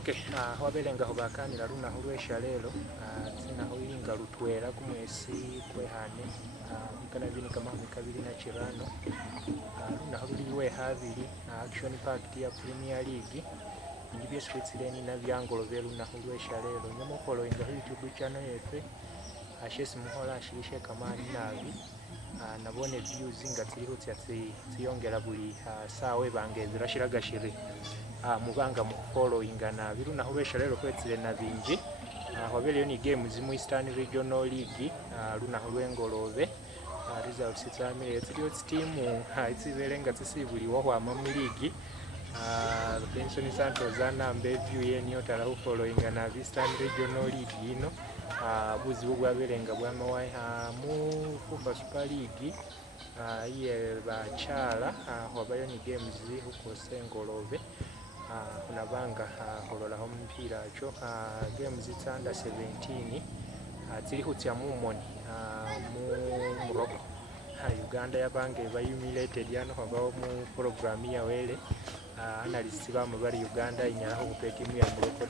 Okay, wabelenga hubakanira lunahu lweshalelo tsinahu ilinga lutwela kumwesi kwehane bikana bibili kamahumi kabili na chirano lunahu luli lwehabili action pact ya Premier League indi byesi khwitsileni nabyangolobe lunahu lweshalelo nyuma followinga hu YouTube channel yefe shesi muhola shili shekamani nabi nabone views nga tsiliho tsiyongela buli sawa ebangezera shiraga shiri mubanga mu followinga nabi lunahu lweshalelo khwetsile nabinji wabeleyo ni games mu Eastern Regional League lunahu lwengolobe results tsamile tsiliyo tsimu itsibele tsisibuliwa hwama mu league Benson Santos anambe view yeni yotala hu followinga na Eastern Regional League ino buzibu bwabelenga bwamawa mu FUFA Super League iye bachala wabayo ni games huko sengolobe kunabanga hololaho mpira acho games tsanda 17 tsili hutya mumoni mu Morocco Uganda yabange ba humiliated yano babawo mu program ya wele analysts bama bari Uganda inyaraho kupe timu ya Morocco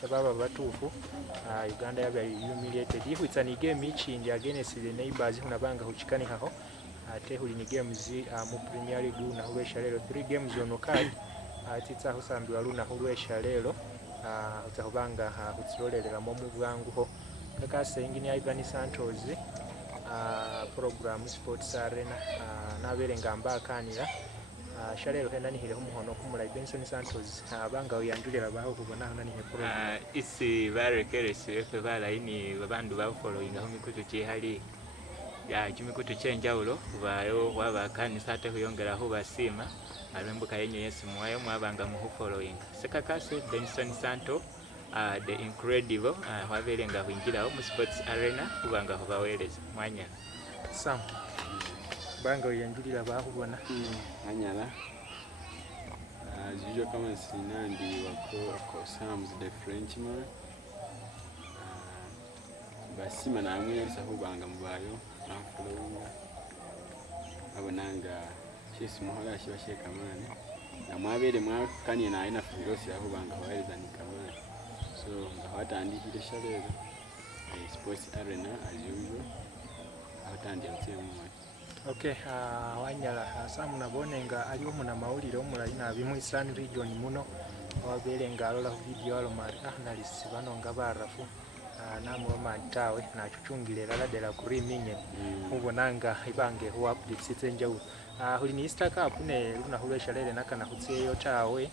shababa batufu Uganda yaba humiliated ihwitsa ni game ichindi against the neighbors kunabanga huchikani haho ate huli ni games mu Premier League na lweshalelo 3 games ono kai titsa husambiwa lunahu lweshalelo utsahubanga hutsilolelela mu bwangu ho kakase Eng Ivan Santos program sports arena nabelenga ambakanira shalelo hena nihile humuhono kumulai Benson Santos abanga uyanjulira baho kubona hana nihe program isi barekeresi efe balaini babandu ba following aho mikutu chihali ya chimikutu chenjawulo bayo wabakanisa ate huyongeraho basima alembuka yenye yesi mwayo mwabanga mu following sekakase Benson Santos the incredible wabelenga huinjiraho mu sports arena kubanga hubaweleza mwanya Sam banga uyanjulira baho bona anyala as usual kama sinandi wako Sam the Frenchman basima namwe yalisa hubanga mubayo following abonanga shesi muhola shiba shekamani na mwabele mwakanye na ina filosi aho banga haweleza ni kamani so ngawatandikire shalelo sports arena as usual awatandi yatsemu okay wanyala Sam nabonenga aliwo muna maulire omulali nabi mu Eastern Region muno wabelenga alola video alomari analysts banonga barafu namwe mantawe nachuchungile laladela kuriminya ubonanga ibange hu updates tsenjawu huli ni Easter Cup ne lunahu lweshalele nakana hutsiyeyo tawe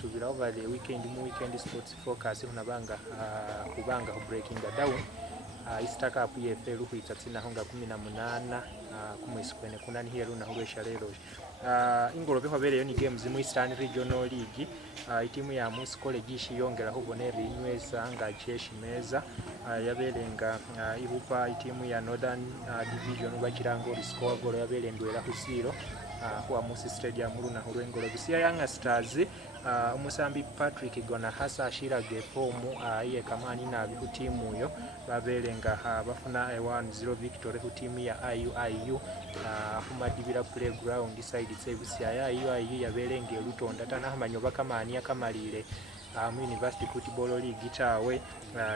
subira over the weekend mu weekend sports focus hunabanga kubanga hu breaking down Easter Cup yefe luhwitsa tsinaho nga 18 kumwesi kwene kunani hiye lunahu lweshalelo ingolobe hwabeleyo ni games mu Eastern Regional League itimu ya Musi College ishiyongera hubonera inyweza nga cheshi meza yabelenga ihupa itimu ya Northern Division bachirango riscore golo yabelendwela husiro huwa Musi Stadium lunahu lwengolobe siya Young Stars umusambi Patrick Gona hasa ashirage fomu iye kamani nabi hutimu yo babelenga bafuna 1-0 victory hutimu ya IU humadibira playground side tsebusi ya IU yabelenge lutonda tana hamanyoba kamani akamalire mu University Football League tawe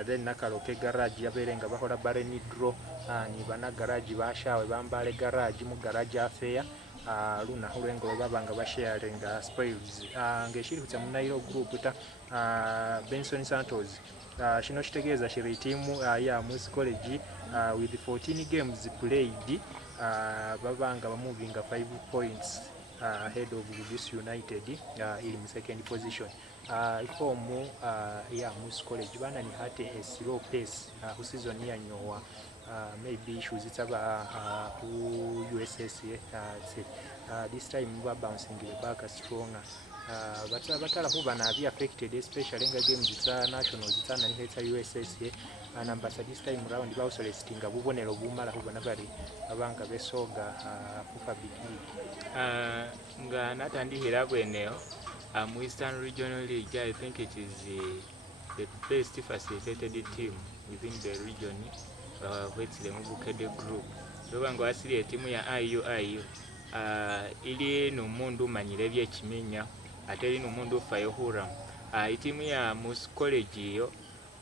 then nakaloke garage yabelenga bahola bareni draw ni bana garage bashawe bambale garage mu garage affair lunahu lwengolo babanga basharinga spoils ngeshiri kutya mu Nairo group ta Benson Santos shino chitegeza shiri timu ya Musi College with 14 games played babanga bamovinga 5 points ahead of this United in second position ifomu ya Musi College bana ni hate a slow pace hu season ya nyowa maybe issues itaba ku USSA this time we bouncing back stronger batala huba na be affected especially nga games za nationals tsana ni hetsa USSA number this time round ba solicitinga bubonero bumala huba nabari abanga besoga FUFA Big League nga natandihira bweneo mu Eastern Regional League. I think it is the best facilitated team within the region wetsile mu Bukede group lobanga wasili timu ya IU ili n'omundu umanyire byekimenya ate ili n'omundu ufayo hura itimu ya Mus College yo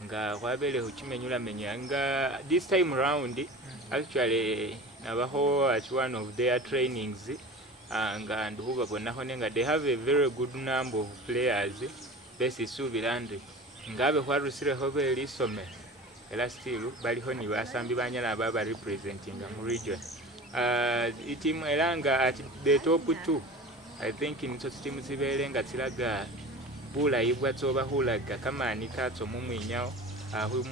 nga wabele huchimenyula menya nga this time round actually nabaho at one of their trainings nga nduhuba bonaho nenga they have a very good number of players besi subirande ngabe hwarusire hobe lisome ela still baliho ni basambi banyala baba representing mu region itimu elanga at the top 2 I think in so team zibelenga tilaga bula ibwa toba hulaga kama nikatso mumwinyao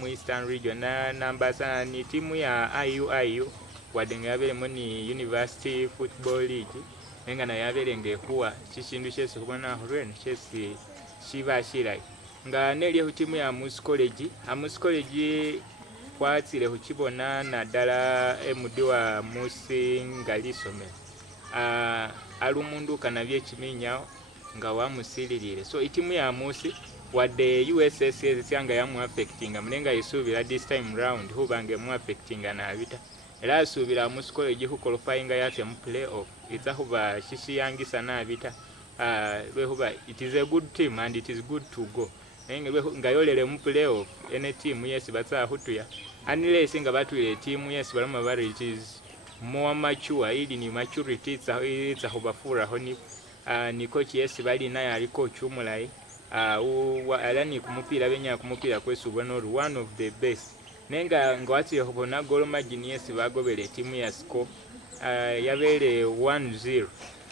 mu Eastern region na namba sana ni timu ya IU wadenga yabele moni University Football League nenga na yabele ngekuwa chishindu chese kubona horwen chese shiba shirai nga neli timu ya Mus College Mus College kwatsile huchibona na dala emudi wa Musi ngalisome alumundu kanavye chiminyao nga wamusililile so itimu ya Musi wadde USSS yanga yamu affectinga mnenga isubira this time round hubange mu affectinga na abita era asubira Mus College hu qualifying yate mu playoff itza huba shishi yangisa na abita we huba it is a good team and it is good to go nga yolele mu playoff ene team yes batsa hutuya unless nga batwile team yes balama bari it is more mature ili ni maturity itsa hubafura honi ni coach yes bali naye ali coach umulai alani kumupira benya kumupira kwesubwa no one of the best nenga ngwati hobona golo magini yes bagobele team ya score yabele 1-0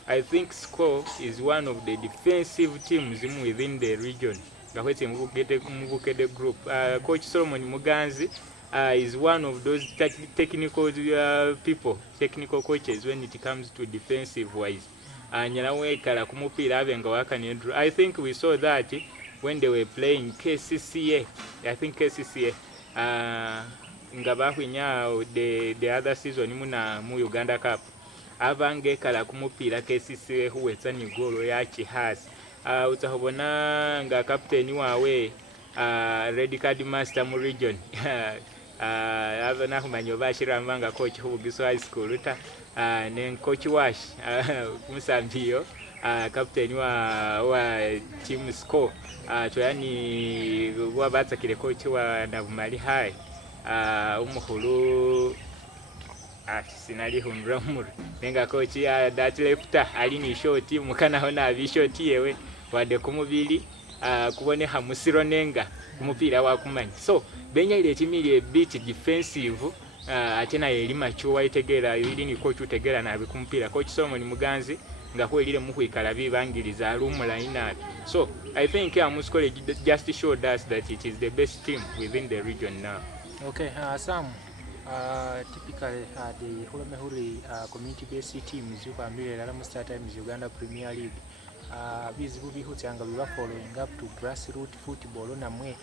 I think score is one of the defensive teams within the region ngahwete mubukede group coach Solomon Muganzi is one of those technical people technical coaches when it comes to defensive wise nyalawe kala kumupira abenga wakane I think we saw that when they were playing KCCA I think KCCA ngabahwinya the other season muna mu Uganda Cup abange kala kumupira KCCA huwetsa ni golo ya chihasi utahobona nga captain wawe red card master mu region abana kumanyo bashira manga coach hubugiso high school ta ne coach wash musambiyo captain wa team score to yani wabatsa kile coach wa Navumali high umuhulu sinali hundra muri nenga coach ya that lefter ali ni short mukana hona abi short yewe wade kumubili kubone hamusiro nenga kumupira wakumanya so benya ile timili bit defensive atena yeli machuwa itegera ili ni coach utegera na abikumupira coach Solomon Muganzi ngako ile muhwikala bibangiriza alumula inabi so I think Mus College just showed us that it is the best team within the region now. Okay, Sam, typically the Holomehuri community-based teams who are really start times Uganda Premier League. These will be following up to grassroots football on a way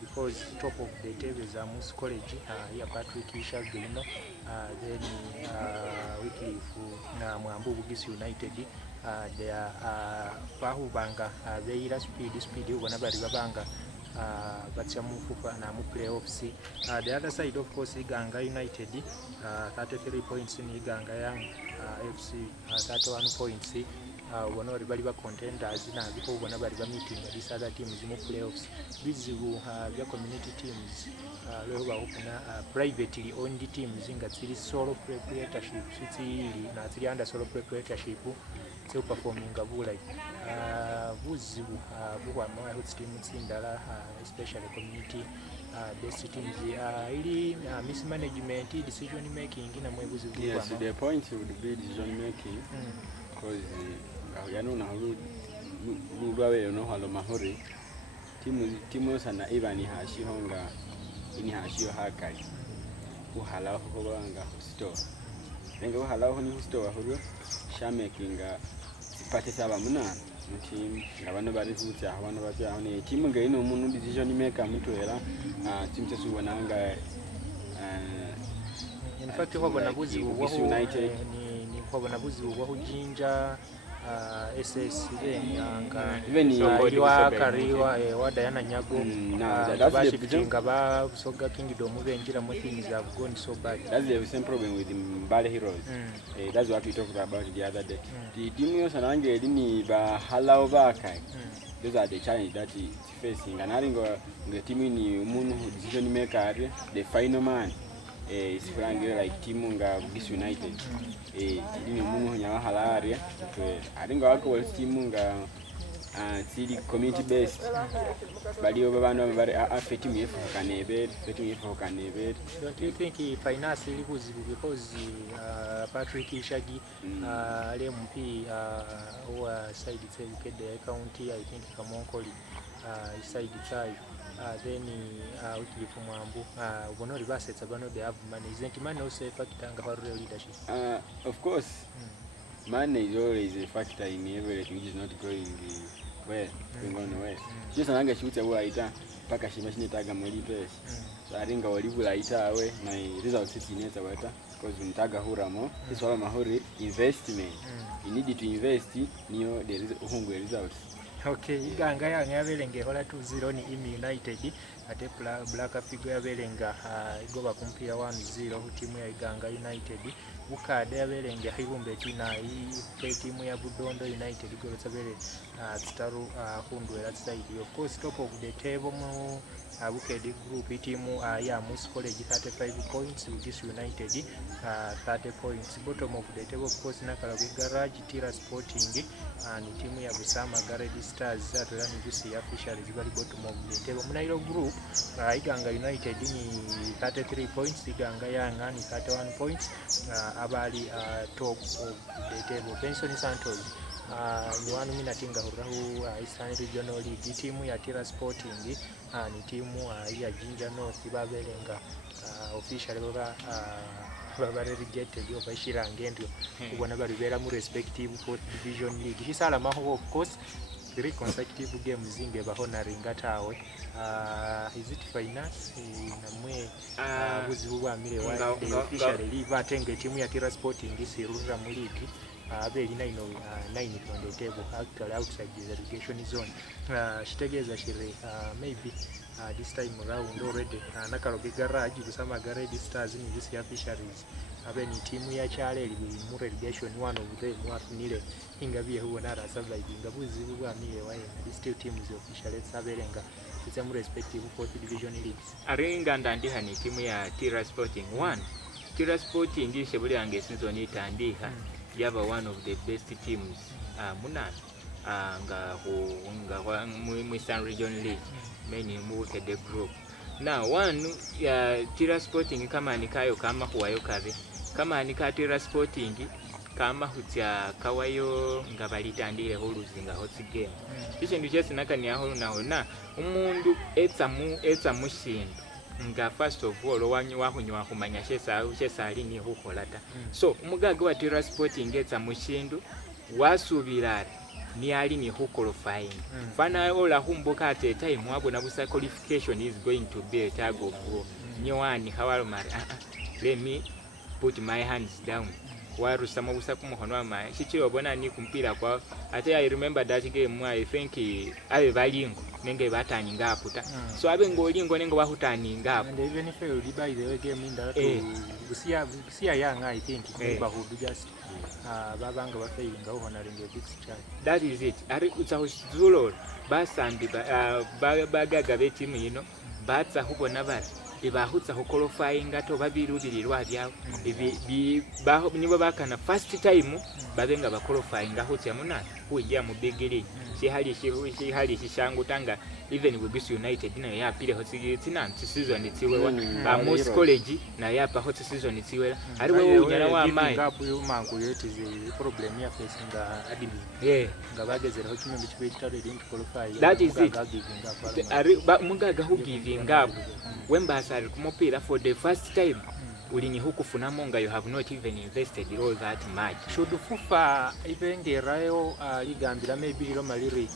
because top of the table is Mus College here Patrick Isha Gino then Wiki na Mwambu Bugis United they are Bahubanga they speed ubona bari babanga bacha mufupa na mu playoffs the other side of course Iganga United 33 points in Iganga Young FC 31 points ubona bari bali ba contenders na biko ubona bari ba meeting these other teams mu playoffs these bya community teams leo ba opuna privately owned teams nga tsiri solo proprietorship tsiri na tsiri under solo proprietorship so performing abulai buzibu bwa ma team tsindala especially community best teams ili mismanagement decision making na mwebuzi bwa yes the point would be decision making because yano na lulwawe no halo mahori timu sana Ivan hashi honga ini hashi hakali uhala ho banga store nenga uhala ho ni store ho shamakinga pate saba munana team ngabano bari futya abantu batya aho ne team nga ino umuntu decision maker muto era team tesubona nga in fact wabona buzi wa United ni wabona buzi wa Hujinja SS nga even wa kariwa wada yana nyago bashitinga ba soga kingdom benjira mu things have gone so bad. That's the same problem with the Mbale Heroes. That's what we talked about the other day. The team yo sanange ni ba halao ba kai those are the challenge that it's facing. And having the team in umuntu decision maker, the final man is playing like team nga Bugis United. Ni umuntu nyawa halari. I think wako team nga city community based. Bali obabantu bari affect me for kanebet, Don't you think finance is because Patrick Ishagi LMP or side the county, I think Kamonkoli side side then from Ambu one of the assets about they have money. Isn't money also a factor about real leadership? Of course, money is always a factor in everything which is not going well, going on well. Just an shoot away paka shimashini taga mweli pesa. So I think walibu laita awe my results is in eta wata because untaga hura mo. This wala mahori investment. You need to invest niyo the uhungu results. Okay, iganga yabelenga hola 2-0 ni Emi United ate Black Figure yabelenga igoba kumpira 1-0 timu ya Iganga United. Bukade yabelenga hibumbe tina timu ya Budondo United golotsa bele Staru hundwera side. Of course, top of the table mu Bukedi group timu ya Mus College 35 points, Bugis United 30 points. Bottom of the table of course Nakalobi Garage, Tira Sporting and timu ya Busama Garage Stars atulani gusi ya Fisheries bali bottom of the table. Munairo group Iganga United ni 33 points, Iganga Yanga ni 31 points. Abali top of the table. Benson Santos ni wanu minatinga hurahu Eastern Regional League timu ya Tira Sporting ni timu ya Jinja North babelenga officially baba relegated yo bashira ngendio kubona baribera mu respective fourth division league hisala maho of course 3 consecutive games zinge bahonoring atawe is it finance namwe buzibu bwamire wa the official league batenge timu ya Tira Sporting isirura mu league abeli 9 on the table actually outside the relegation zone. Shitegeza shire maybe this time around already Nakalobi Garage Busama Garage Stars ni this ya Fisheries abeni timu ya Chale mu relegation one of them wafinile ingabie huo nara survive ngabuzi bwamire wa still teams official sabelenga it's a respective fourth division leagues arenga ndandiha ni timu ya Tira Sporting 1 Tira Sporting ndishe buli ange season itandiha yaba one of the best teams munana nga mu Eastern Region League many mu the group now one ya Tira Sporting kama nikayo kama huwayo kabe kama nika Tira Sporting kama hutya kawayo nga balitandire holuzinga hot game ikintu cyose nakani aho na umundu etsa mushindu nga first of all wahunywa kumanya shesa ali ni hukolata so umugaga wa Tira Sporting etsa mushindu wasubirare ni ali ni qualifying fana ola humboka at a time wabona busa qualification is going to be a tag of war nyowani hawalo mari let me put my hands down warusama busa kumuhono ama shichi obona ni kumpira kwa ate I remember that game I think abe balingo nenge batanyi ngaputa so abe ngolingo nenge bahutani ngapu and even if you by the way game in that busia young I think neighborhood just babanga bafeyinga uhonoring a big chance. That is it. Ari utsahuzulo basandi bagaga betimu yino batsa hubona bari ibahutsa qualifying ato babirubirirwa byabo baho nibo bakana first time babenga ba qualifying ahutya munana kujya mu big league shihali shishangu tanga even Bugis United nayo yapire hotsigitsina season itiwe Amos College na yapa hot season itiwe ari we unyara wa mai ngapu yumangu yeti zi problem ya facing admin ngabagezera ho kimwe bichwe kitale link qualify that is it ari mugaga hu giving up wembasa ari kumupira for the first time ulinyi hukufuna monga you have not even invested all that much should fufa ibengerayo ligambira maybe liro maliri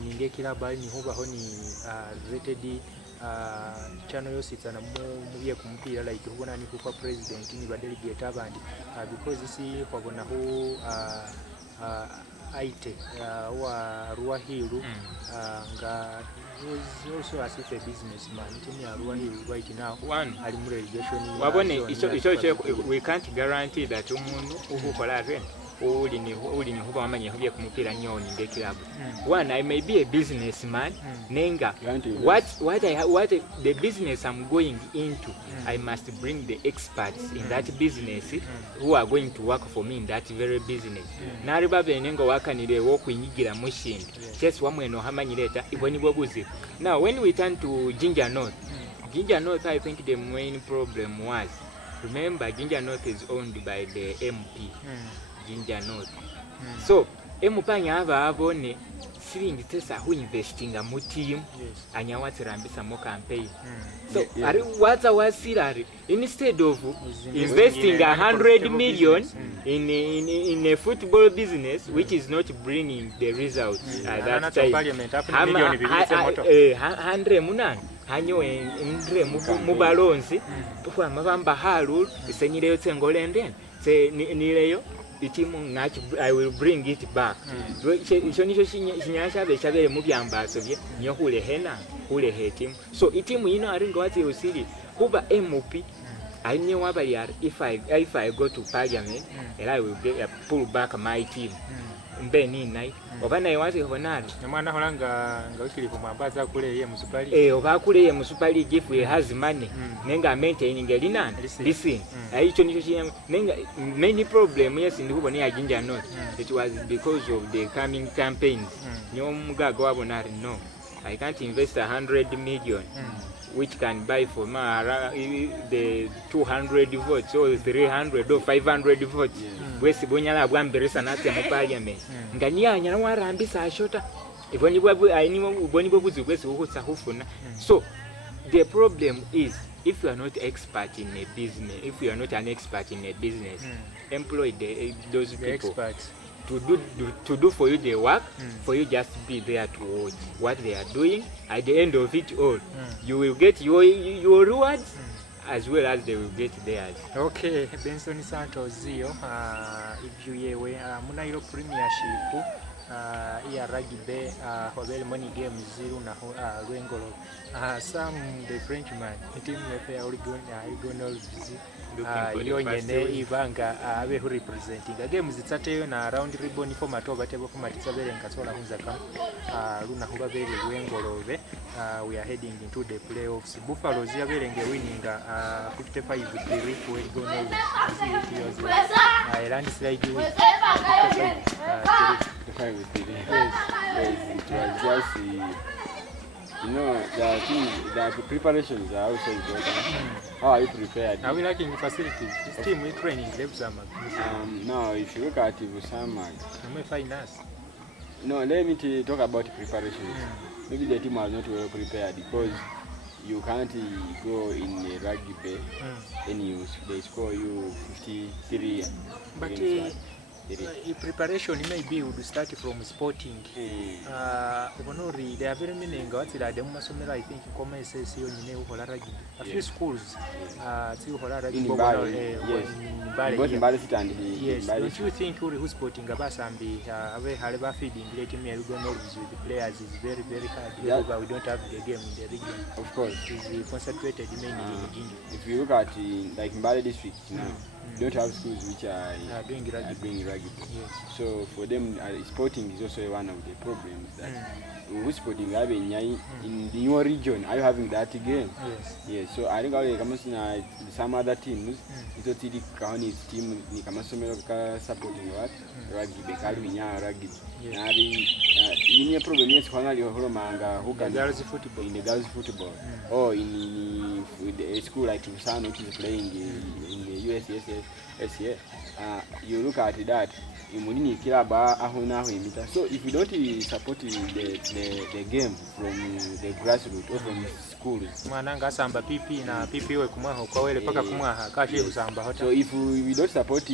ninge kila bali ni huba honi rated channel yositsana mubiye kumpira like ubona ni kufa president ni ba delegate abandi because isi kwabona ho aite wa Ruahiru nga was also as if a businessman tini ya Ruahiru right now one ali mu relegation wabone iso we can't guarantee that umuntu uhukola rent uli ni huba wamanya hubye kumupira nyo ni nge club. One, I may be a businessman, nenga what the business I'm going into, I must bring the experts in that business who are going to work for me in that very business. Nari babe nengo wakanire wo kunyigira mushinga. Just wamwe no hamanyireta iboni bobuzi. Now when we turn to Ginger North, I think the main problem was, remember Ginger North is owned by the MP. Ginger North. So emupanya aba abone siringi tesa who investing mu team anyawatirambisa mo campaign. So ari what's our salary instead of investing 100 million in a football business which is not bringing the results at that time. 100 munana hanyo endre mu balonzi tukwa mabamba halu isenyireyo tsengolenden se nileyo itimu ngachi I will bring it back. Icho nicho shinyasha beshabere mu byambaso bye nyo hulehena hulehe timu. So itimu ino aringa wati usili kuba MOP I waba yar if I go to parliament and I will pull back my team. Mbeni nai obana iwazi honari mwana holanga ngawikili kumwambaza kule ye musupali oba kule ye musupali if he has money nenga maintaining elinani listen icho nicho nenga many problem yes ndikubona ya Ginger North it was because of the coming campaigns nyomugaga wabonari no I can't invest 100 million which can buy for the 200 votes or 300 or 500 votes. Wesi bonyala bwambirisa nate mu parliament. Nganyanya na warambisa ashota. Iboni bwobuzi bwesi ukutsa hufuna. So the problem is if you are not expert in a business, if you are not an expert in a business, employ those people. Experts. To do for you the work, for you just be there to watch what they are doing. At the end of it all, you will get your rewards as well as they will get theirs. Okay, Benson Santos zio if yewe munairo premiership ya rugby hobele money game zero na Rwengolo Sam the Frenchman team lepe original busy yonyene ibanga abe who representing game zitsateyo na round ribbon format obatebo format sabere nkasola hunza kam luna huba bere Rwengolobe. We are heading into the playoffs. Buffalo ziaberenge winning 55-3 for Original busy landslide 55-3. Yes, it was just you know the preparations are also important. How are you prepared? Are we lacking facilities? This team is training Lebsamag. No, if you look at Busamag, you may find us. No, let me talk about preparations. Maybe the team was not well prepared because you can't go in a rugby and they score you 53. But preparation maybe would start from sporting. There are very many things that I think a few schools in Bali. Yes, don't you think who's sporting Abasambi feeding letting me with the players is very, very hard because we don't have the game in the region. Of course. It is concentrated mainly in Ginger. If you look at like Mbale district now, don't have schools which are doing rugby. Yes. So for them, sporting is also one of the problems that who's sporting in your region. Are you having that game? Yes. Yes. So I think I come some other teams. It's a county team. Ni kama somero supporting what rugby. Bekalu minya rugby. Ni problem yes kwa ngali holo manga in the girls football or in a school like Tucson which is playing in the USSSA. You look at that. So if you don't support the game from the grassroots or from schools, so if we don't support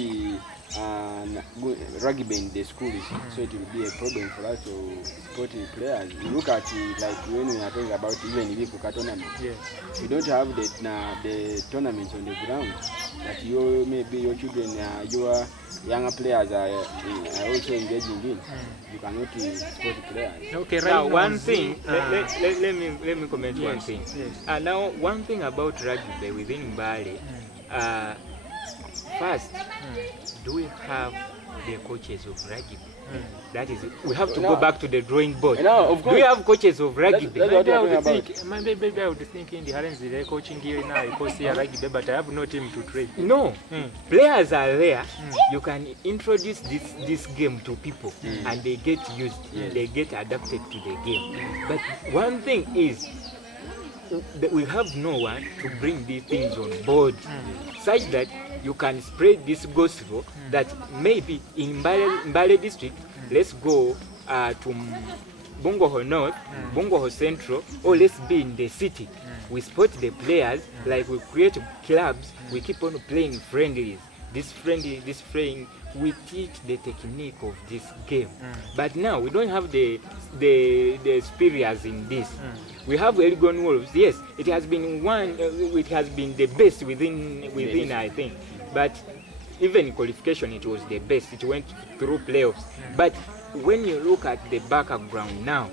rugby in the schools, so it will be a problem for us to support players. You look at like when we are talking about even the tournament. Yes. You don't have the tournaments on the ground that you maybe your children, your younger players are also engaging in. You cannot support players. Okay, right now one thing. Let me comment one thing. Yes. Now one thing about rugby within Bali. First, do we have the coaches of rugby. That is it. We have to go back to the drawing board. No, of Do course. we have coaches of rugby? That's what we're talking about. Maybe I would think in the Harens they're coaching here now. I post here rugby, but I have no team to train. No, players are there. You can introduce this game to people, and they get used. They get adapted to the game. But one thing is, that we have no one to bring these things on board, such that you can spread this gospel that maybe in Mbale district, let's go to Bungoho North, Bungoho Central, or let's be in the city. We spot the players, like we create clubs, we keep on playing friendlies. This playing, we teach the technique of this game. But now we don't have the experience in this. We have Elgon Wolves. Yes, it has been it has been the best within I think. But even in qualification, it was the best. It went through playoffs. But when you look at the background now,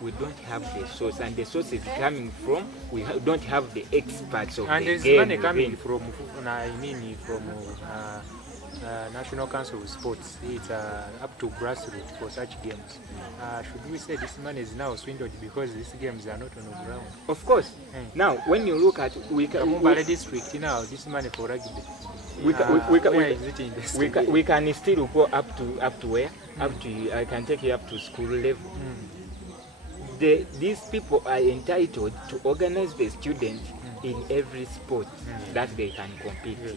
we don't have the source, and the source is coming from don't have the experts of and the there's game. money coming from National Council of Sports. It's up to grassroots for such games. Should we say this money is now swindled because these games are not on the ground? Of course. Now, when you look at Mbale district now, this money for rugby. We We can still go up to where? Up to, I can take you up to school level. These people are entitled to organize the students in every sport that they can compete in.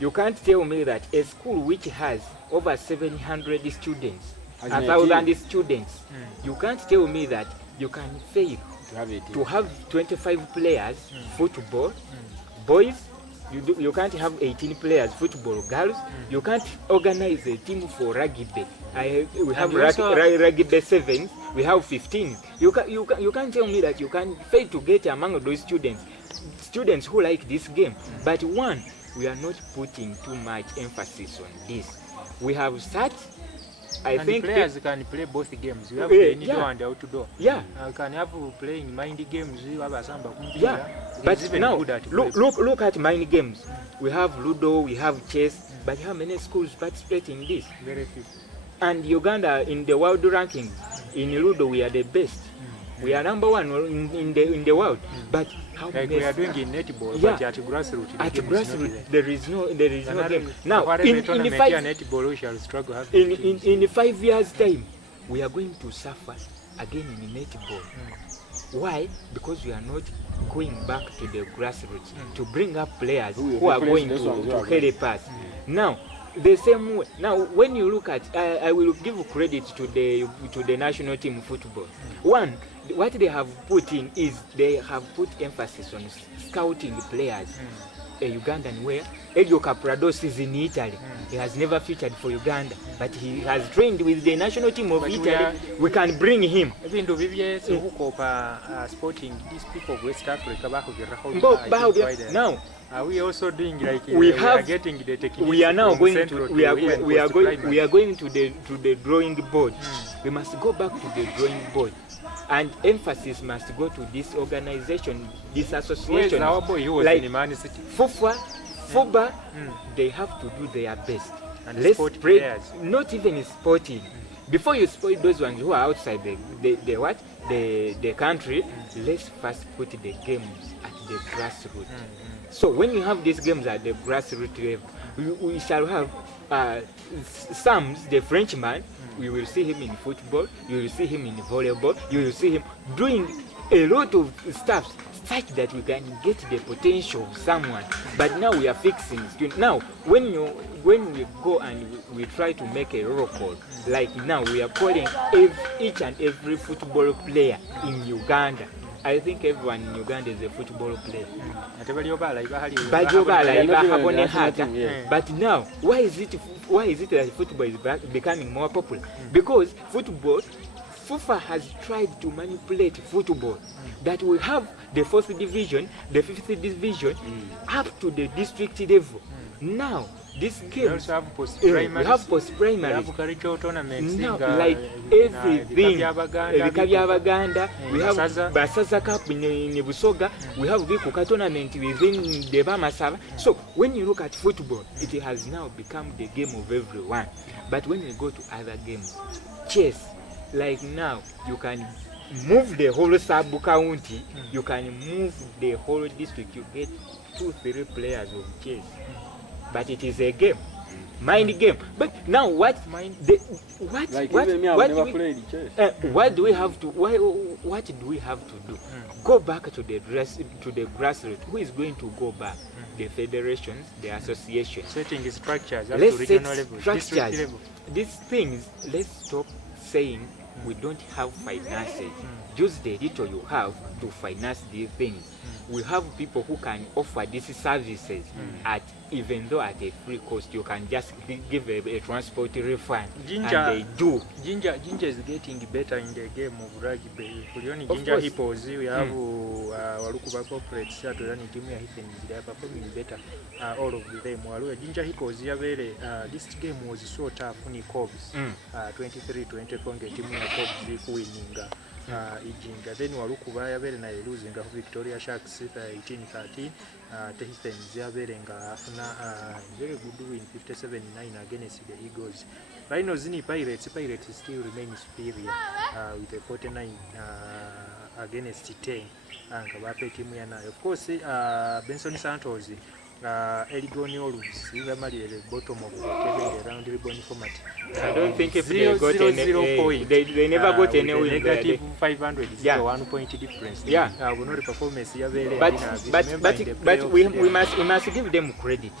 You can't tell me that a school which has over 700 students, 1,000 students, you can't tell me that you can fail to have 25 players, football, boys. You can't have 18 players, football, girls. You can't organize a team for rugby. We have rugby 7. We have 15. You can't tell me that you can fail to get among those students who like this game. But one, we are not putting too much emphasis on this. We have sat. I think players can play both games. You have the indoor and outdoor. Yeah. You can have playing mind games. You have a samba. Yeah. But now look at mind games. We have Ludo, we have chess. But how many schools participate in this? Very few. And Uganda in the world rankings, in Ludo we are the best. We are number 1 in the world. But how like we are doing in netball, yeah. But at grassroots, there is no game. Now in 5 years time, we are going to suffer again in netball. Why? Because we are not going back to the grassroots to bring up players who are going to help us. Now, the same way. Now, when you look at, I will give credit to the national team football. One, what they have put in is they have put emphasis on scouting players. A Ugandan where Elio Caprados is in Italy. He has never featured for Uganda, but he has trained with the national team of Italy. We can bring him. Even though sporting these people of West Africa, now are we also doing like we are getting the techniques? We are now going to we are going to the drawing board. We must go back to the drawing board. And emphasis must go to this organization, this association. Our boy who was in Man City? FUBA, they have to do their best. And let's sport spread, players. not even sporting. Before you spoil those ones who are outside the country, let's first put the games at the grassroots. So when you have these games at the grassroots level, we shall have Sams, the Frenchman. You will see him in football, you will see him in volleyball, you will see him doing a lot of stuff such that we can get the potential of someone. But now we are fixing students. Now, when we go and we try to make a roll call, like now we are calling each and every football player in Uganda. I think everyone in Uganda is a football player. But now, why is it that football is becoming more popular? Because FUFA has tried to manipulate football. That we have the 4th division, the 5th division, up to the district level. Now, This We game, also have we post-primary. have post-primary. We have cultural tournaments. Now, like everything, Ebika by'Abaganda, we have Basaza Cup in Busoga, we have Bikuka tournament within the Bamasava. So when you look at football, it has now become the game of everyone. But when you go to other games, chess, like now, you can move the whole sub-county, you can move the whole district, you get 2-3 players of chess. But it is a game. Mind game. But now what what do we have to what do we have to do? Go back to the grassroots. Who is going to go back? The federations, the associations. Setting the structures up Let's to regional set level, structures. district level. These things, let's stop saying we don't have finances. Use the little you have to finance these things. We have people who can offer these services at, even though at a free cost. You can just give a transport refund, and they do. Ginger is getting better in the game of rugby. Ginger Hippos, we have Walukuba Corporates, and team they are performing better. All of them. Ginger Hippos, this game was so tough on the Cobs. 23-24 team Cobs winning. Ijinga. Then Walukuba yabere na losing Victoria Sharks 18-13. Tehithens yabere nga afuna very good win 57-9 against the Eagles. Rhinos in Pirates still remain superior with a 49 against 10. Of course, Benson Santos, Eligoni Olus, the bottom of the table around the ribbon format. I don't think if they got any, they never got any win. Negative 500 is a 1 point difference. Yeah. We know the performance. But we must give them credit.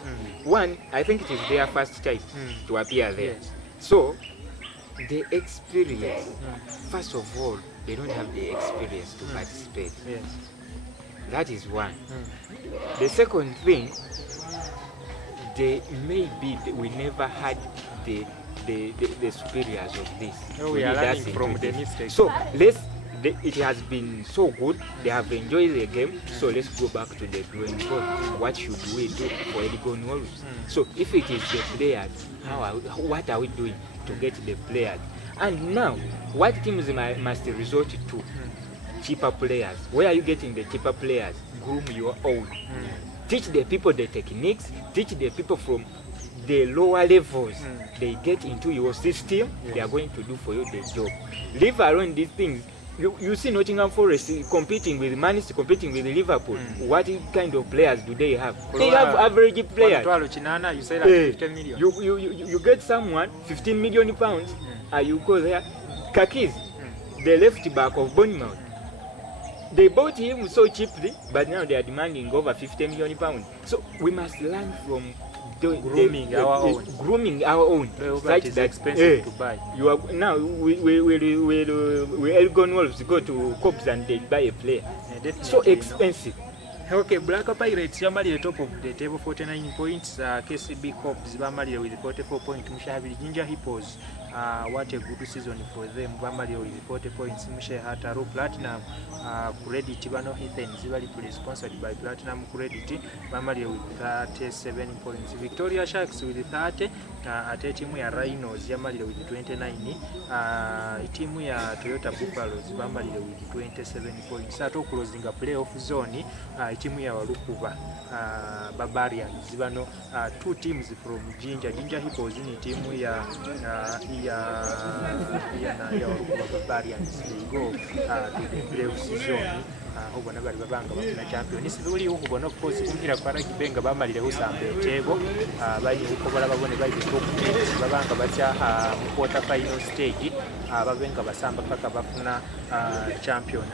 One, I think it is their first time to appear there. Yes. So the experience, first of all, they don't have the experience to participate. Yes. That is one. The second thing, we never had the superiors of this. No, we are learning from the mistakes. So it has been so good. They have enjoyed the game. So let's go back to the drawing board. What should we do for Eligon Wolves? So if it is the players, what are we doing to get the players? And now, what teams must resort to? Cheaper players. Where are you getting the cheaper players? Groom your own. Teach the people the techniques. Teach the people from the lower levels. They get into your system. They are going to do for you the job. Leave alone these things. You see Nottingham Forest competing with Man City, competing with Liverpool. What kind of players do they have? They have average players. You say like 15 million. You get someone 15 million pounds. You go there. Kakis, the left back of Bournemouth. They bought him so cheaply, but now they are demanding over 50 million pounds. So we must learn from grooming our own. Grooming our own. That is expensive to buy. You are now we Elgon Wolves go to Cops and they buy a player. So expensive. Okay, Black Pirates Yamali top of the table 49 points. KCB Cops Bamali with 44 points. Mushahabili Ginger Hippos. What a good season for them. Bamali with 40 points. Mushahataru Platinum Credit Tibano Hithen Zivali sponsored by Platinum Credit. Bamali with 37 points. Victoria Sharks with 30. Team ya Rhinos Yamali with 29. Team ya Toyota Buffaloes Bamali with 27 points. Sato closing a playoff zone. Team ya Walukuba Barbarians. Zibano two teams from Ginger Hippos in team ya Walukuba Barbarians. They go to the playoff season. Ubona bali babanga bafuna champion nisibuli ukubona of course kumpira kwa rugby bamalire usambe tebo bali ukobola babone bali top 8 babanga batya mu quarter final stage babenga basamba paka bafuna champion.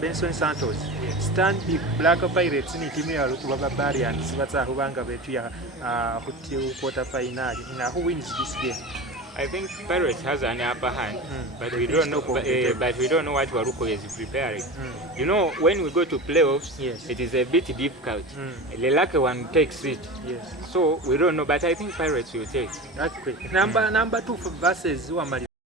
Benson Santos stand big Black Pirates ni timu ya Walukuba Barbarians batsa kubanga betu ya quarter final. Who wins this game? I think Pirates has an upper hand, but we don't know. But we don't know what Waluko is preparing. You know, when we go to playoffs, it is a bit difficult. The lucky one takes it. Yes. So we don't know, but I think Pirates will take. That's great. Number 2 versus Wamali.